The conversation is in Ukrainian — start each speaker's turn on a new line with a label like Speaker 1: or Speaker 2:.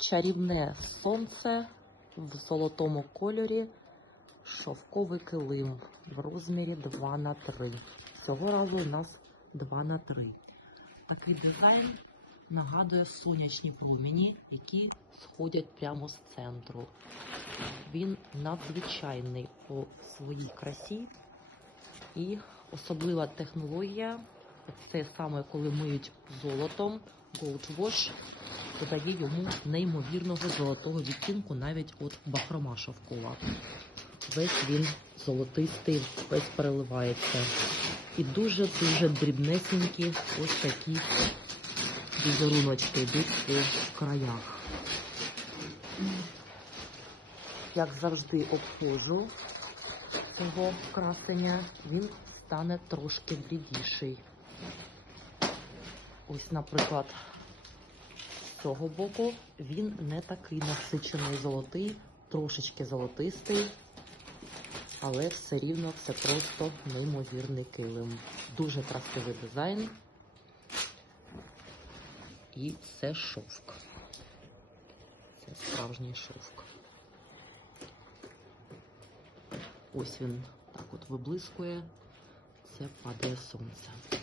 Speaker 1: чарівне сонце в золотому кольорі, шовковий килим в розмірі 2 на 3. Цього разу у нас 2 на 3. Такий дизайн нагадує сонячні промені, які сходять прямо з центру. Він надзвичайний по своїй красі і особлива технологія це саме коли миють золотом, Gold Wash додає йому неймовірного золотого відтінку, навіть от бахрома шовкова. Весь він золотистий, весь переливається. І дуже-дуже дрібнесенькі ось такі візеруночки йдуть по краях. Як завжди обходжу цього красення, він стане трошки блідіший. Ось, наприклад, з цього боку він не такий насичений золотий, трошечки золотистий, але все рівно це просто неймовірний килим. Дуже красивий дизайн. І це шовк. Це справжній шовк. Ось він так от виблискує. Це падає сонце.